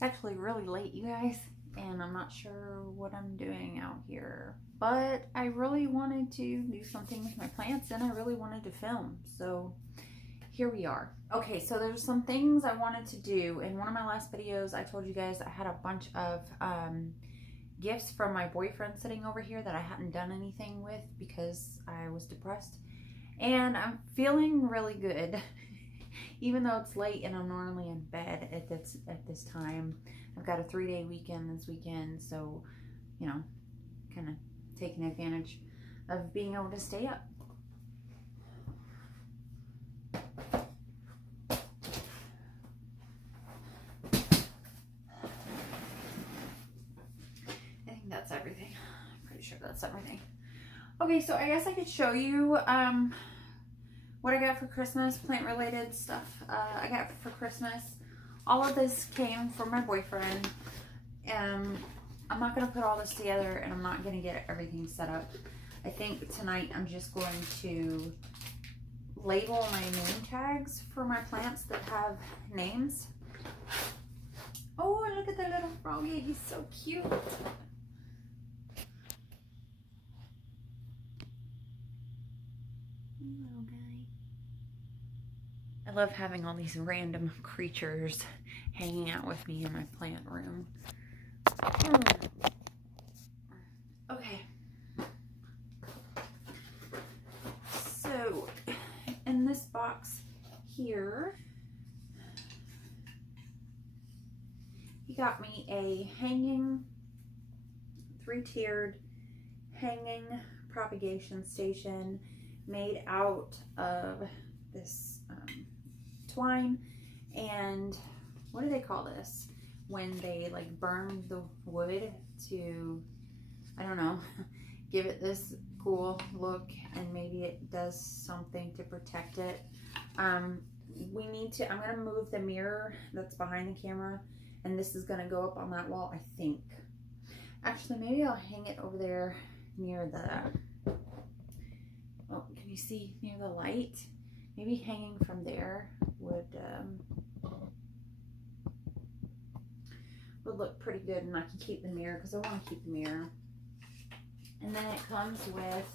It's actually really late, you guys, and I'm not sure what I'm doing out here. But I really wanted to do something with my plants, and I really wanted to film. So here we are. Okay, so there's some things I wanted to do. In one of my last videos, I told you guys I had a bunch of gifts from my boyfriend sitting over here that I hadn't done anything with because I was depressed. And I'm feeling really good. Even though it's late and I'm normally in bed at this time. I've got a 3-day weekend this weekend, so, you know, kind of taking advantage of being able to stay up. I think that's everything. I'm pretty sure that's everything. Okay, so I guess I could show you what I got for Christmas, plant related stuff I got for Christmas. All of this came from my boyfriend. I'm not going to put all this together, and I'm not going to get everything set up. I think tonight I'm just going to label my name tags for my plants that have names. Oh, look at the little froggy. He's so cute. Little guy. I love having all these random creatures hanging out with me in my plant room. Okay. So, in this box here, he got me a hanging, 3-tiered hanging propagation station made out of this twine and what do they call this when they like burn the wood to, I don't know, give it this cool look, and maybe it does something to protect it. I'm gonna move the mirror that's behind the camera, and this is gonna go up on that wall, I think. Actually, maybe I'll hang it over there near the, oh, can you see near the light? Maybe hanging from there would look pretty good, and I can keep the mirror because I want to keep the mirror. And then it comes with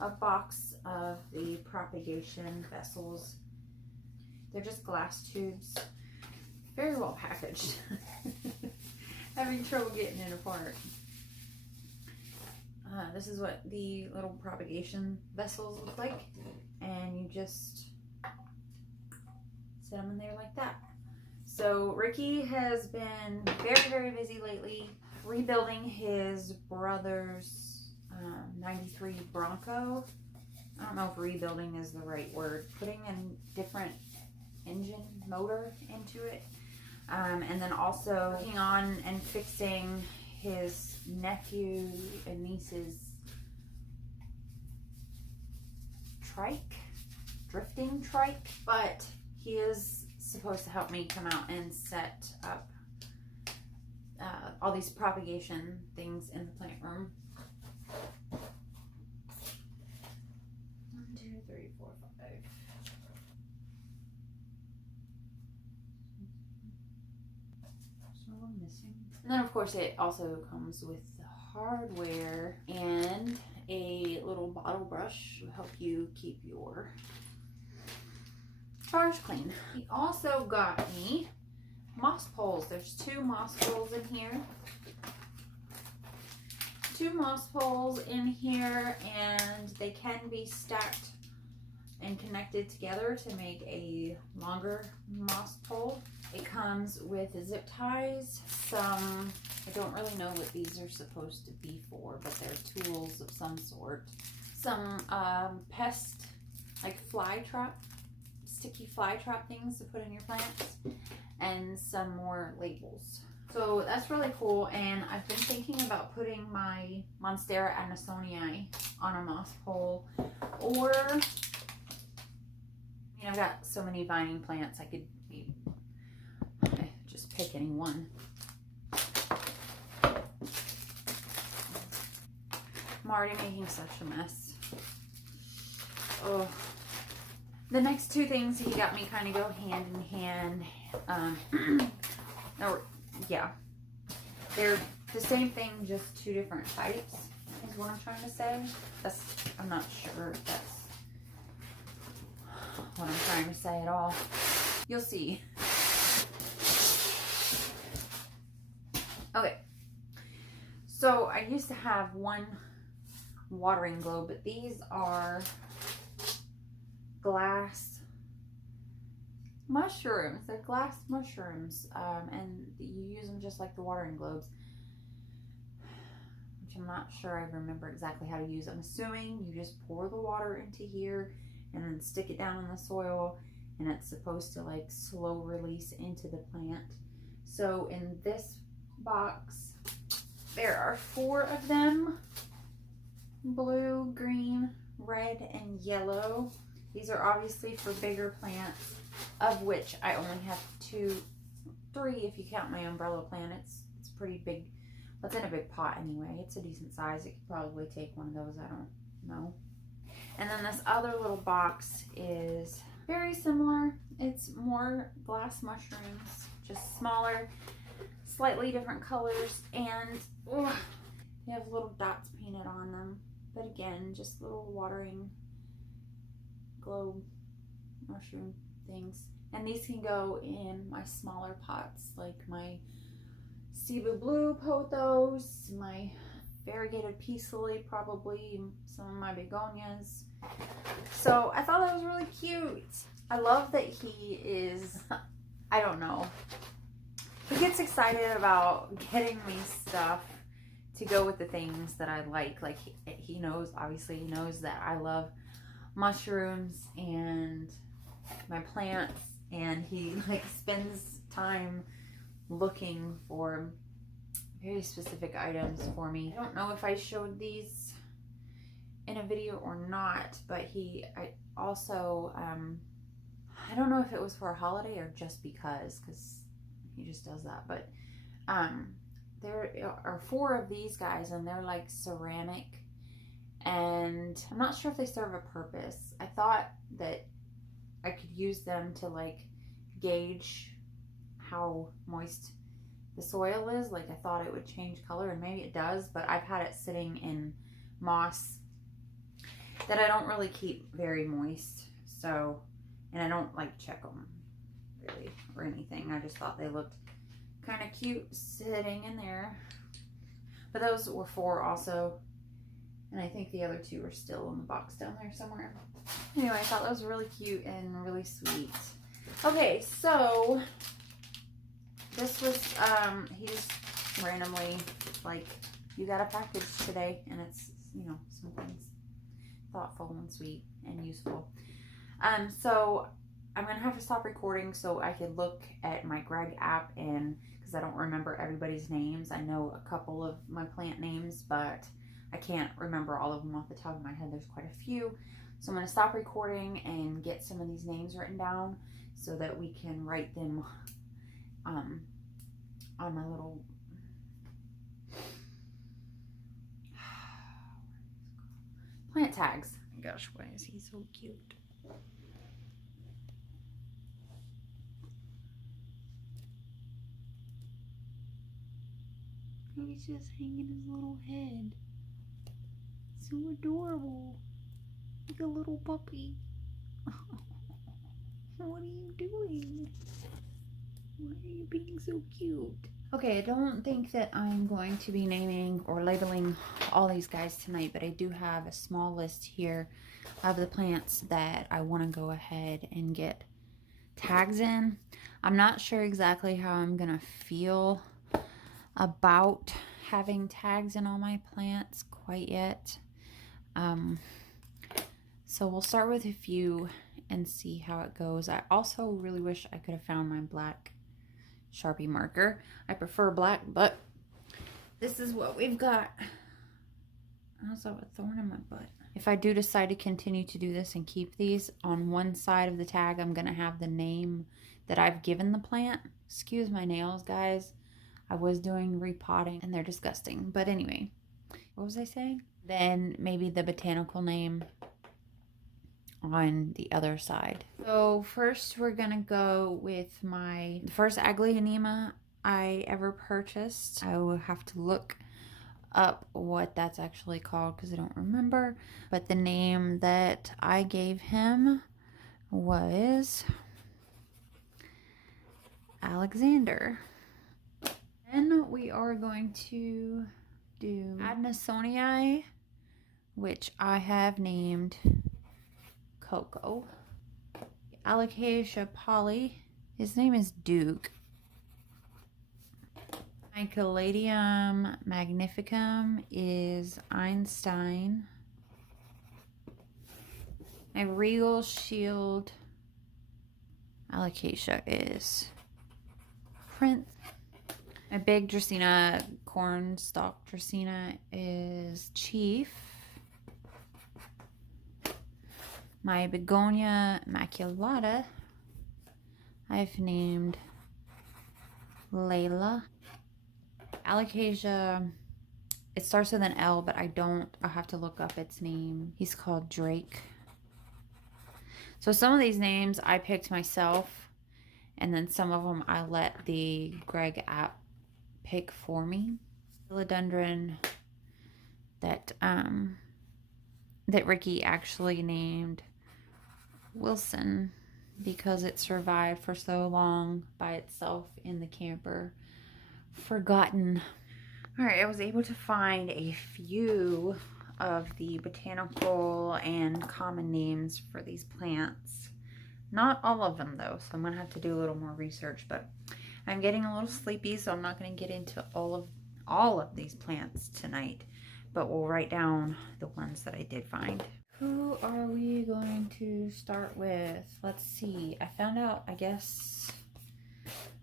a box of the Propagation Vessels. They're just glass tubes, very well packaged. Having trouble getting it apart. This is what the little Propagation Vessels look like, and you just set them in there like that. So Ricky has been very, very busy lately rebuilding his brother's 93 Bronco. I don't know if rebuilding is the right word. Putting a different engine motor into it. And then also working on and fixing his nephew and niece's drifting trike. But he is supposed to help me come out and set up all these propagation things in the plant room. 1, 2, 3, 4, 5. So I'm missing. And then of course it also comes with the hardware and a little bottle brush to help you keep your jars clean. He also got me moss poles. There's 2 moss poles in here. 2 moss poles in here, and they can be stacked and connected together to make a longer moss pole. It comes with zip ties, some, I don't really know what these are supposed to be for, but they're tools of some sort. Some pest, like fly trap, sticky fly trap things to put in your plants, and some more labels. So that's really cool, and I've been thinking about putting my Monstera Anisonii on a moss pole, or, I mean, I've got so many vining plants, I could just pick any one. I'm already making such a mess. Oh, The next two things he got me kind of go hand in hand. Yeah, they're the same thing, just two different types is what I'm trying to say. I'm not sure if that's what I'm trying to say at all. You'll see. Okay, so I used to have one watering globe, but these are glass mushrooms. They're glass mushrooms, and you use them just like the watering globes, which I'm not sure I remember exactly how to use. I'm assuming you just pour the water into here and then stick it down in the soil, and it's supposed to like slow release into the plant. So in this box there are 4 of them: blue, green, red, and yellow. These are obviously for bigger plants, of which I only have 3 if you count my umbrella plant. It's pretty big. It's in a big pot anyway. It's a decent size. It could probably take one of those. I don't know. And then this other little box is very similar. It's more glass mushrooms, just smaller, slightly different colors, and they have little dots painted on them. But again, just little watering globe mushroom things. And these can go in my smaller pots, like my Cebu Blue pothos, my variegated peace lily, probably some of my begonias. So I thought that was really cute. I love that he is, I don't know, he gets excited about getting me stuff to go with the things that I like. Like he knows, obviously he knows that I love mushrooms and my plants, and he like spends time looking for very specific items for me. I don't know if I showed these in a video or not, but I also I don't know if it was for a holiday or just because he just does that, but there are 4 of these guys, and they're like ceramic, and I'm not sure if they serve a purpose. I thought that I could use them to like gauge how moist the soil is. Like I thought it would change color, and maybe it does, but I've had it sitting in moss that I don't really keep very moist. So, and I don't like check them really or anything. I just thought they looked kind of cute sitting in there. But those were 4 also, and I think the other 2 are still in the box down there somewhere. Anyway, I thought that was really cute and really sweet. Okay, so this was he just randomly like, you got a package today, and it's, you know, something's thoughtful and sweet and useful. So I'm gonna have to stop recording so I could look at my Greg app, and because I don't remember everybody's names. I know a couple of my plant names, but I can't remember all of them off the top of my head. There's quite a few. So I'm gonna stop recording and get some of these names written down so that we can write them on my little plant tags. Oh my gosh, why is he so cute? He's just hanging his little head. So adorable. Like a little puppy. What are you doing? Why are you being so cute? Okay, I don't think that I'm going to be naming or labeling all these guys tonight, but I do have a small list here of the plants that I want to go ahead and get tags in. I'm not sure exactly how I'm going to feel about having tags in all my plants quite yet. So we'll start with a few and see how it goes. I also really wish I could have found my black Sharpie marker. I prefer black, but this is what we've got. I also have a thorn in my butt. If I do decide to continue to do this and keep these, on one side of the tag I'm gonna have the name that I've given the plant. Excuse my nails, guys. I was doing repotting and they're disgusting. But anyway, what was I saying? Then maybe the botanical name on the other side. So first we're gonna go with the first Aglaonema I ever purchased. I will have to look up what that's actually called because I don't remember, but the name that I gave him was Alexander. Then we are going to do Adnasonii, which I have named Coco. Alocasia Polly, his name is Duke. My Caladium Magnificum is Einstein. My Regal Shield Alocasia is Prince. My big Dracaena, cornstalk Dracaena, is Chief. My Begonia Maculata, I've named Layla. Alocasia, it starts with an L, but I'll have to look up its name. He's called Drake. So some of these names I picked myself, and then some of them I let the Greg app pick for me. Philodendron that Ricky actually named Wilson because it survived for so long by itself in the camper. Forgotten. All right, I was able to find a few of the botanical and common names for these plants. Not all of them though, so I'm gonna have to do a little more research, but I'm getting a little sleepy, so I'm not gonna get into all of these plants tonight, but we'll write down the ones that I did find. Who are we going to start with? Let's see. I found out, I guess,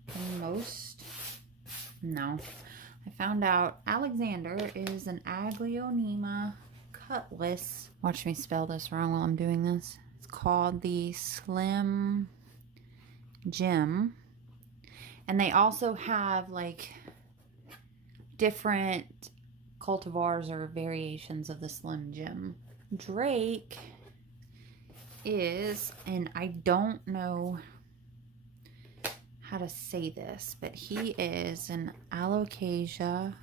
I found out Alexander is an Aglaonema cutlass. Watch me spell this wrong while I'm doing this. It's called the Slim Jim. And they also have like different cultivars or variations of the Slim Jim. Drake is, and I don't know how to say this, but he is an Alocasia.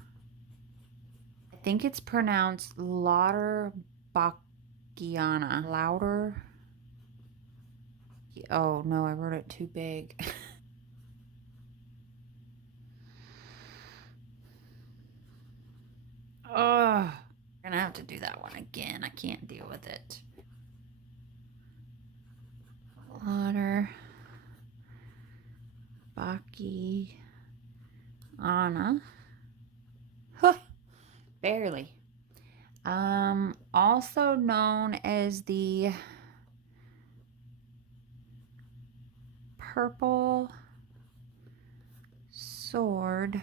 I think it's pronounced Lauderbachkiana. Louder. Oh no, I wrote it too big. Oh, I'm gonna have to do that one again. I can't deal with it. Lauderbachkiana. Huh, barely. Also known as the purple sword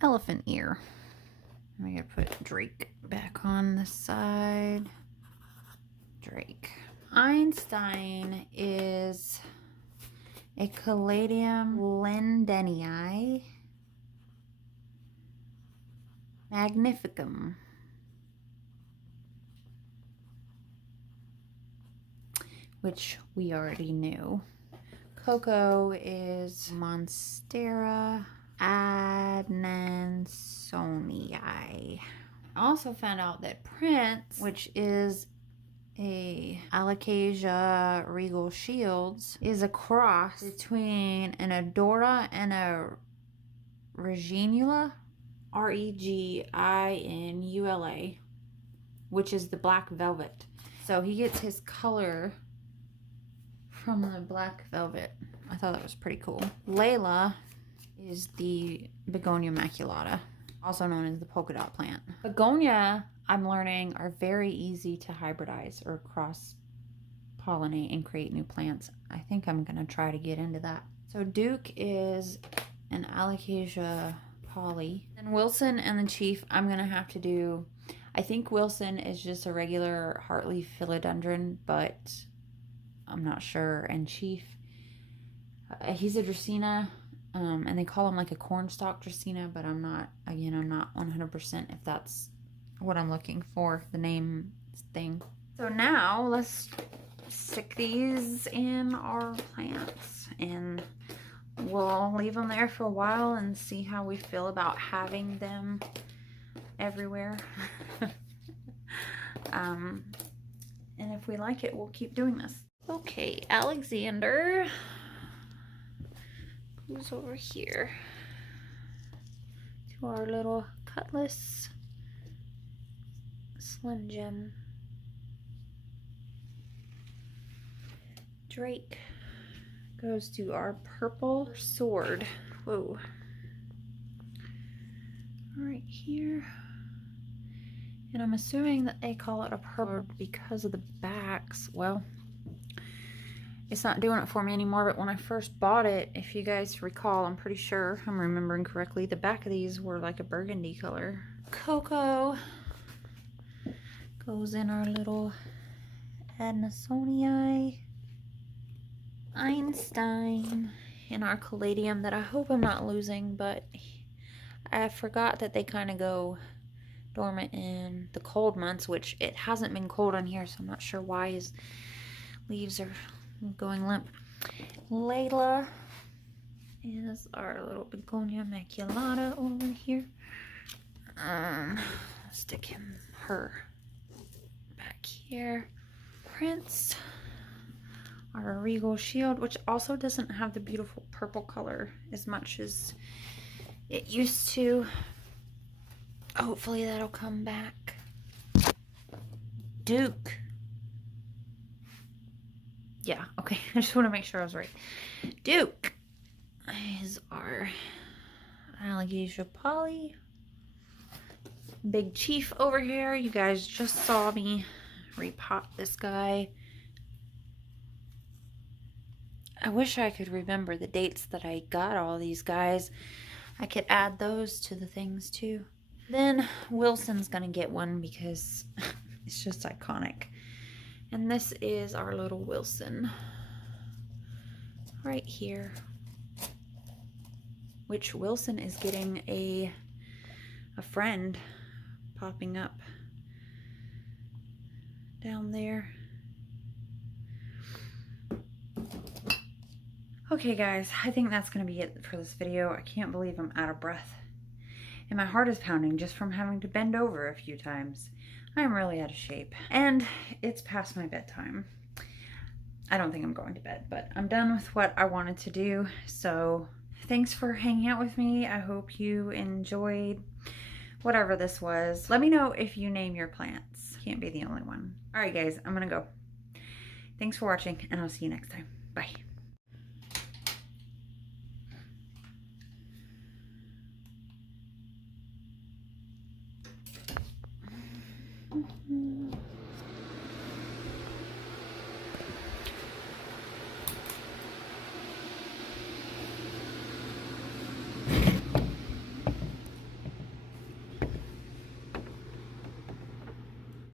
elephant ear. I'm gonna put Drake back on the side. Drake. Einstein is a Caladium lindenii magnificum, which we already knew. Coco is Monstera Adnansonii. I also found out that Prince, which is a Alocasia Regal Shields, is a cross between an Adora and a Reginula, Reginula, which is the black velvet. So he gets his color from the black velvet. I thought that was pretty cool. Layla is the Begonia maculata, also known as the polka dot plant. Begonia, I'm learning, are very easy to hybridize or cross-pollinate and create new plants. I think I'm gonna try to get into that. So Duke is an Alocasia Polly. And Wilson and the Chief, I'm gonna have to do, I think Wilson is just a regular heartleaf philodendron, but I'm not sure. And Chief, he's a Dracaena, and they call him like a cornstalk Dracaena, but I'm not 100% if that's what I'm looking for, the name thing. So now let's stick these in our plants, and we'll leave them there for a while and see how we feel about having them everywhere. And if we like it, we'll keep doing this. Okay, Alexander, who's over here, to our little cutlass Slim Jim. Drake goes to our purple sword. Whoa. Right here. And I'm assuming that they call it a purple because of the backs. Well, it's not doing it for me anymore, but when I first bought it, if you guys recall, I'm pretty sure I'm remembering correctly, the back of these were like a burgundy color. Cocoa goes in our little Anisonii. Einstein in our caladium that I hope I'm not losing, but I forgot that they kind of go dormant in the cold months, which it hasn't been cold on here, so I'm not sure why his leaves are going limp. Layla is our little begonia maculata over here. Stick her back here. Prince, our regal shield, which also doesn't have the beautiful purple color as much as it used to. Hopefully that'll come back. Duke. Yeah, okay. I just want to make sure I was right. Duke is our Alligator Polly. Big Chief over here. You guys just saw me repot this guy. I wish I could remember the dates that I got all these guys. I could add those to the things too. Then Wilson's gonna get one because it's just iconic. And this is our little Wilson right here, which Wilson is getting a friend popping up down there. Okay guys, I think that's gonna be it for this video. I can't believe I'm out of breath. And my heart is pounding just from having to bend over a few times. I'm really out of shape. And it's past my bedtime. I don't think I'm going to bed, but I'm done with what I wanted to do. So thanks for hanging out with me. I hope you enjoyed whatever this was. Let me know if you name your plants. Can't be the only one. All right guys, I'm gonna go. Thanks for watching, and I'll see you next time. Bye. Mm-hmm.